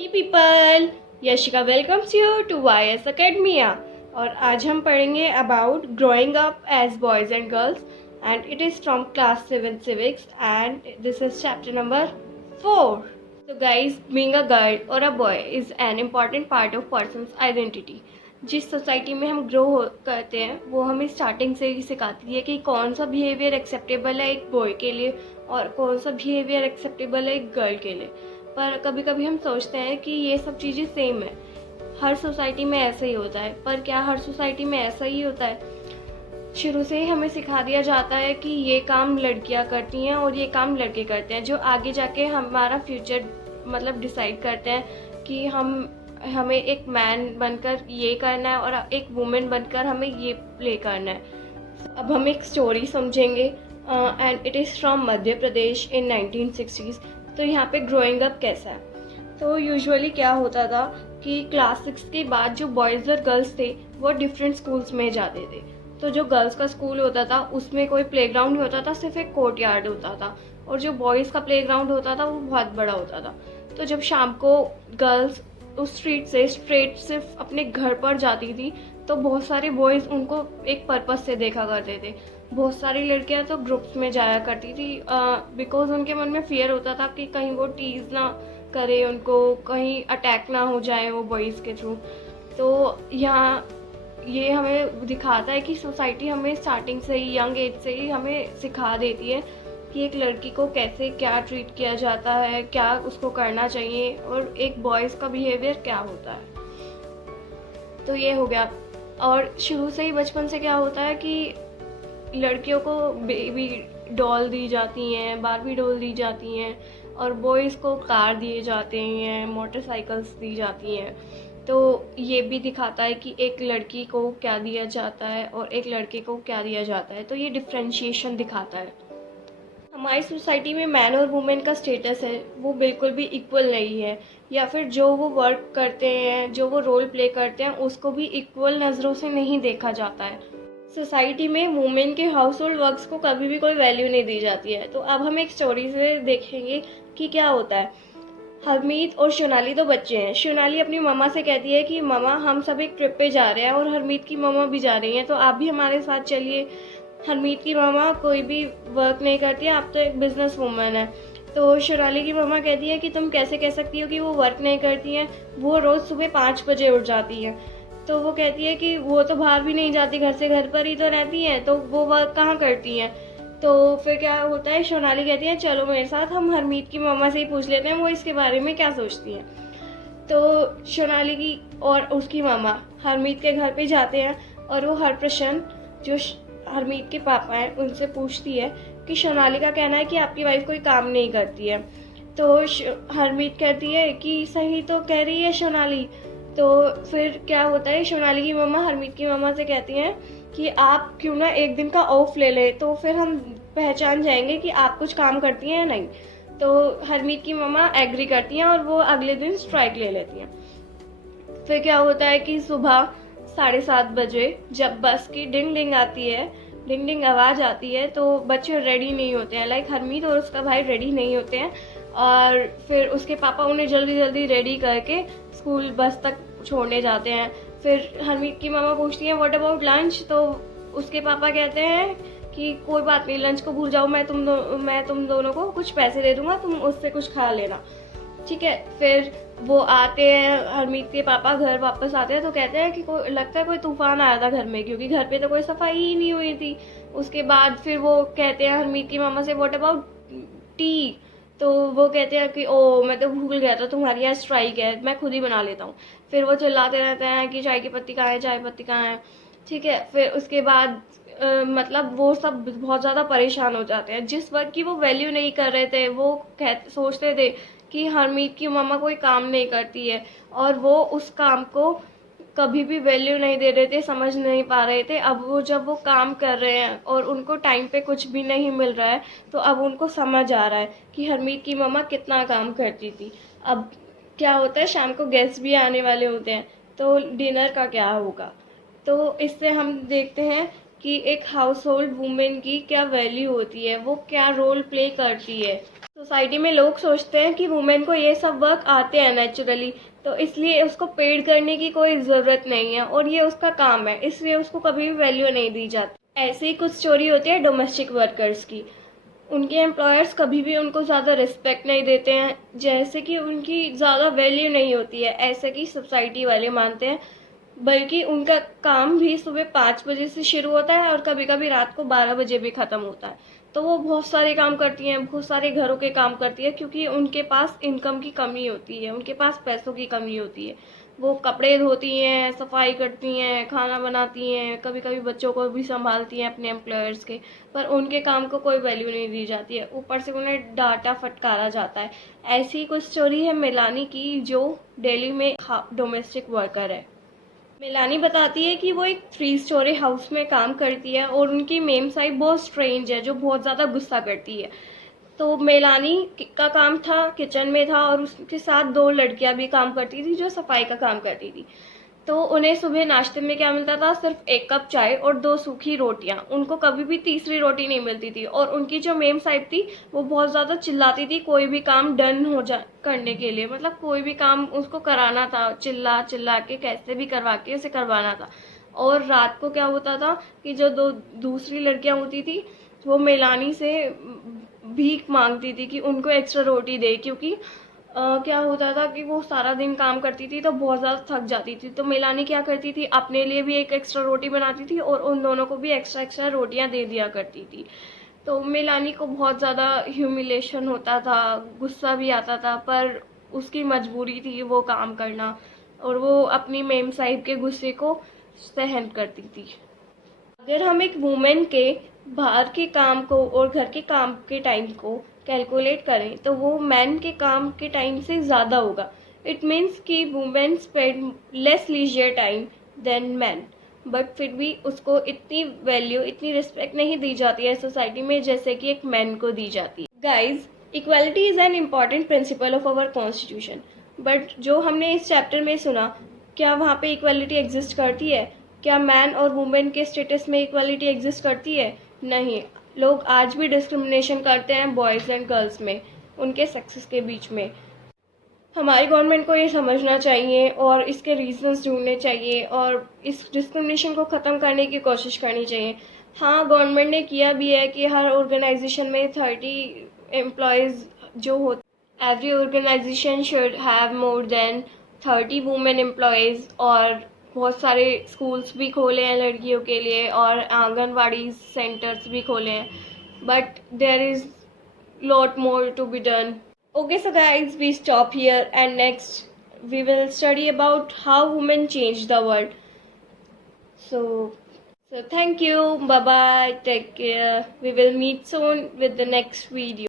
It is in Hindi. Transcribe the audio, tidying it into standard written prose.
Hey people, Yashika welcomes you to YS Academia और आज हम पढ़ेंगे about growing up as boys and girls and it is from class 7 civics and this is chapter number 4. So guys, being a girl or a boy is an important part of person's identity. जिस सोसाइटी में हम ग्रो करते हैं वो हमें स्टार्टिंग से ही सिखाती है कि कौन सा बिहेवियर एक्सेप्टेबल है एक बॉय के लिए और कौन सा बिहेवियर एक्सेप्टेबल है एक गर्ल के लिए। पर कभी कभी हम सोचते हैं कि ये सब चीज़ें सेम है, हर सोसाइटी में ऐसा ही होता है, पर क्या हर सोसाइटी में ऐसा ही होता है? शुरू से ही हमें सिखा दिया जाता है कि ये काम लड़कियां करती हैं और ये काम लड़के करते हैं, जो आगे जाके हमारा फ्यूचर मतलब डिसाइड करते हैं कि हमें एक मैन बनकर ये करना है और एक वुमेन बनकर हमें ये प्ले करना है। अब हम एक स्टोरी समझेंगे and it is from Madhya Pradesh in 1960s। तो यहाँ पे ग्रोइंग अप कैसा है? तो यूजुअली क्या होता था कि क्लास 6 के बाद जो बॉयज़ और गर्ल्स थे वो डिफरेंट स्कूल्स में जाते थे। तो जो गर्ल्स का स्कूल होता था उसमें कोई प्लेग्राउंड नहीं होता था, सिर्फ एक कोर्ट यार्ड होता था, और जो बॉयज़ का प्लेग्राउंड होता था वो बहुत बड़ा होता था। तो जब शाम को गर्ल्स उस स्ट्रीट से स्ट्रेट सिर्फ अपने घर पर जाती थी तो बहुत सारे बॉयज़ उनको एक पर्पस से देखा करते थे। बहुत सारी लड़कियां तो ग्रुप्स में जाया करती थी बिकॉज उनके मन में फियर होता था कि कहीं वो टीज ना करे, उनको कहीं अटैक ना हो जाए वो बॉयज़ के थ्रू। तो यहाँ ये हमें दिखाता है कि सोसाइटी हमें स्टार्टिंग से ही यंग एज से ही हमें सिखा देती है कि एक लड़की को कैसे क्या ट्रीट किया जाता है, क्या उसको करना चाहिए और एक बॉयज़ का बिहेवियर क्या होता है। तो ये हो गया। और शुरू से ही बचपन से क्या होता है कि लड़कियों को बेबी डॉल दी जाती हैं, बारबी डॉल दी जाती हैं, और बॉयज़ को कार दिए जाते हैं, मोटरसाइकिल्स दी जाती हैं। तो ये भी दिखाता है कि एक लड़की को क्या दिया जाता है और एक लड़के को क्या दिया जाता है। तो ये डिफ्रेंशिएशन दिखाता है। हमारी सोसाइटी में मैन और वुमेन का स्टेटस है वो बिल्कुल भी इक्वल नहीं है, या फिर जो वो वर्क करते हैं, जो वो रोल प्ले करते हैं, उसको भी इक्वल नज़रों से नहीं देखा जाता है। सोसाइटी में वुमेन के हाउस होल्ड वर्क्स को कभी भी कोई वैल्यू नहीं दी जाती है। तो अब हम एक स्टोरी से देखेंगे कि क्या होता है। हरमीत और सोनाली दो बच्चे हैं। सोनाली अपनी मम्मा से कहती है कि मम्मा हम सब एक ट्रिप पे जा रहे हैं और हरमीत की मम्मा भी जा रही हैं, तो आप भी हमारे साथ चलिए। हरमीत की मम्मा कोई भी वर्क नहीं करती है, आप तो एक बिजनेस वूमन है। तो सोनाली की मम्मा कहती है कि तुम कैसे कह सकती हो कि वो वर्क नहीं करती हैं, वो रोज़ सुबह 5 बजे उठ जाती हैं। तो वो कहती है कि वो तो बाहर भी नहीं जाती, घर से घर पर ही तो रहती हैं, तो वो वर्क कहाँ करती हैं। तो फिर क्या होता है, सोनाली कहती है चलो मेरे साथ, हम हरमीत की मम्मा से ही पूछ लेते हैं वो इसके बारे में क्या सोचती हैं। तो सोनाली की और उसकी मामा हरमीत के घर पे जाते हैं और वो हरप्रशन जो हरमीत के पापा हैं उनसे पूछती है कि सोनाली का कहना है कि आपकी वाइफ कोई काम नहीं करती है। तो हरमीत कहती है कि सही तो कह रही है सोनाली। तो फिर क्या होता है, सोनाली की मम्मा हरमीत की मम्मा से कहती हैं कि आप क्यों ना एक दिन का ऑफ ले लें, तो फिर हम पहचान जाएंगे कि आप कुछ काम करती हैं या नहीं। तो हरमीत की मम्मा एग्री करती हैं और वो अगले दिन स्ट्राइक ले लेती हैं। फिर क्या होता है कि सुबह 7:30 बजे जब बस की डिंग डिंग आती है, डिंग डिंग आवाज़ आती है, तो बच्चे रेडी नहीं होते हैं, लाइक हरमीत और उसका भाई रेडी नहीं होते हैं। और फिर उसके पापा उन्हें जल्दी जल्दी रेडी करके स्कूल बस तक छोड़ने जाते हैं। फिर हरमीत की मामा पूछती हैं व्हाट अबाउट लंच, तो उसके पापा कहते हैं कि कोई बात नहीं, लंच को भूल जाओ, मैं तुम दोनों को कुछ पैसे दे दूंगा, तुम उससे कुछ खा लेना, ठीक है। फिर वो आते हैं, हरमीत के पापा घर वापस आते हैं तो कहते हैं कि कोई लगता है कोई तूफान आया था घर में, क्योंकि घर पे तो कोई सफाई ही नहीं हुई थी। उसके बाद फिर वो कहते हैं हरमीत की मामा से व्हाट अबाउट टी, तो वो कहते हैं कि ओ मैं तो भूल गया था तुम्हारी यहाँ स्ट्राइक है, मैं खुद ही बना लेता हूँ। फिर वो चिल्लाते रहते हैं कि चाय की पत्ती कहाँ है, चाय पत्ती कहाँ है, ठीक है। फिर उसके बाद मतलब वो सब बहुत ज़्यादा परेशान हो जाते हैं। जिस वर्क की वो वैल्यू नहीं कर रहे थे, वो सोचते थे कि हरमीत की मम्मा कोई काम नहीं करती है, और वो उस काम को कभी भी वैल्यू नहीं दे रहे थे, समझ नहीं पा रहे थे। अब वो जब वो काम कर रहे हैं और उनको टाइम पे कुछ भी नहीं मिल रहा है, तो अब उनको समझ आ रहा है कि हरमीत की मम्मा कितना काम करती थी। अब क्या होता है, शाम को गेस्ट भी आने वाले होते हैं, तो डिनर का क्या होगा। तो इससे हम देखते हैं कि एक हाउस होल्ड वुमेन की क्या वैल्यू होती है, वो क्या रोल प्ले करती है। सोसाइटी में लोग सोचते हैं कि वुमेन को ये सब वर्क आते हैं नेचुरली, तो इसलिए उसको पेड करने की कोई ज़रूरत नहीं है और ये उसका काम है, इसलिए उसको कभी भी वैल्यू नहीं दी जाती। ऐसी ही कुछ स्टोरी होती है डोमेस्टिक वर्कर्स की। उनके एम्प्लॉयर्स कभी भी उनको ज़्यादा रिस्पेक्ट नहीं देते हैं, जैसे कि उनकी ज़्यादा वैल्यू नहीं होती है, ऐसे कि सोसाइटी वाले मानते हैं। बल्कि उनका काम भी सुबह 5 बजे से शुरू होता है और कभी कभी रात को 12 बजे भी ख़त्म होता है। तो वो बहुत सारे काम करती हैं, बहुत सारे घरों के काम करती है, क्योंकि उनके पास इनकम की कमी होती है, उनके पास पैसों की कमी होती है। वो कपड़े धोती हैं, सफाई करती हैं, खाना बनाती हैं, कभी कभी बच्चों को भी संभालती हैं अपने एम्प्लॉयर्स के, पर उनके काम को कोई वैल्यू नहीं दी जाती है, ऊपर से उन्हें डांटा फटकारा जाता है। ऐसी कुछ स्टोरी है मेलानी की, जो दिल्ली में डोमेस्टिक वर्कर है। मेलानी बताती है कि वो एक 3 स्टोरी हाउस में काम करती है और उनकी मेम साहिब बहुत स्ट्रेंज है, जो बहुत ज़्यादा गुस्सा करती है। तो मेलानी का काम था किचन में था और उसके साथ 2 लड़कियां भी काम करती थी जो सफाई का काम करती थी। तो उन्हें सुबह नाश्ते में क्या मिलता था, सिर्फ 1 कप चाय और 2 सूखी रोटियां। उनको कभी भी तीसरी रोटी नहीं मिलती थी। और उनकी जो मेम साहिब थी वो बहुत ज़्यादा चिल्लाती थी कोई भी काम डन हो जा करने के लिए, मतलब कोई भी काम उसको कराना था, चिल्ला चिल्ला के कैसे भी करवा के उसे करवाना था। और रात को क्या होता था कि जो दूसरी लड़कियां होती थी वो मेलानी से भीख मांगती थी कि उनको एक्स्ट्रा रोटी दे, क्योंकि क्या होता था कि वो सारा दिन काम करती थी तो बहुत ज़्यादा थक जाती थी। तो मेलानी क्या करती थी, अपने लिए भी एक एक्स्ट्रा रोटी बनाती थी और उन दोनों को भी एक्स्ट्रा एक्स्ट्रा रोटियां दे दिया करती थी। तो मेलानी को बहुत ज़्यादा ह्यूमिलेशन होता था, गुस्सा भी आता था, पर उसकी मजबूरी थी वो काम करना, और वो अपनी मेम साहिब के गुस्से को सहन करती थी। अगर हम एक वुमेन के बाहर के काम को और घर के काम के टाइम को कैलकुलेट करें तो वो मैन के काम के टाइम से ज़्यादा होगा। इट मीन्स कि women spend less leisure time than men, but फिर भी उसको इतनी वैल्यू, इतनी रिस्पेक्ट नहीं दी जाती है सोसाइटी में जैसे कि एक मैन को दी जाती है। Guys, equality is an important principle of our constitution, but जो हमने इस चैप्टर में सुना, क्या वहाँ पे इक्वालिटी एग्जिस्ट करती है? क्या मैन और वुमेन के स्टेटस में इक्वालिटी एग्जिस्ट करती है? नहीं। लोग आज भी डिस्क्रिमिनेशन करते हैं बॉयज़ एंड गर्ल्स में, उनके सेक्सेस के बीच में। हमारी गवर्नमेंट को ये समझना चाहिए और इसके रीजंस ढूंढने चाहिए और इस डिस्क्रिमिनेशन को ख़त्म करने की कोशिश करनी चाहिए। हाँ, गवर्नमेंट ने किया भी है कि हर ऑर्गेनाइजेशन में 30 एम्प्लॉयज़ जो हो, every organisation should have more than 30 women employees. और बहुत सारे स्कूल्स भी खोले हैं लड़कियों के लिए और आंगनवाड़ी सेंटर्स भी खोले हैं, but there is lot more to be done. Okay, so guys, we stop here and next we will study about how women change the world. So, so thank you. Bye bye. Take care. We will meet soon with the next video.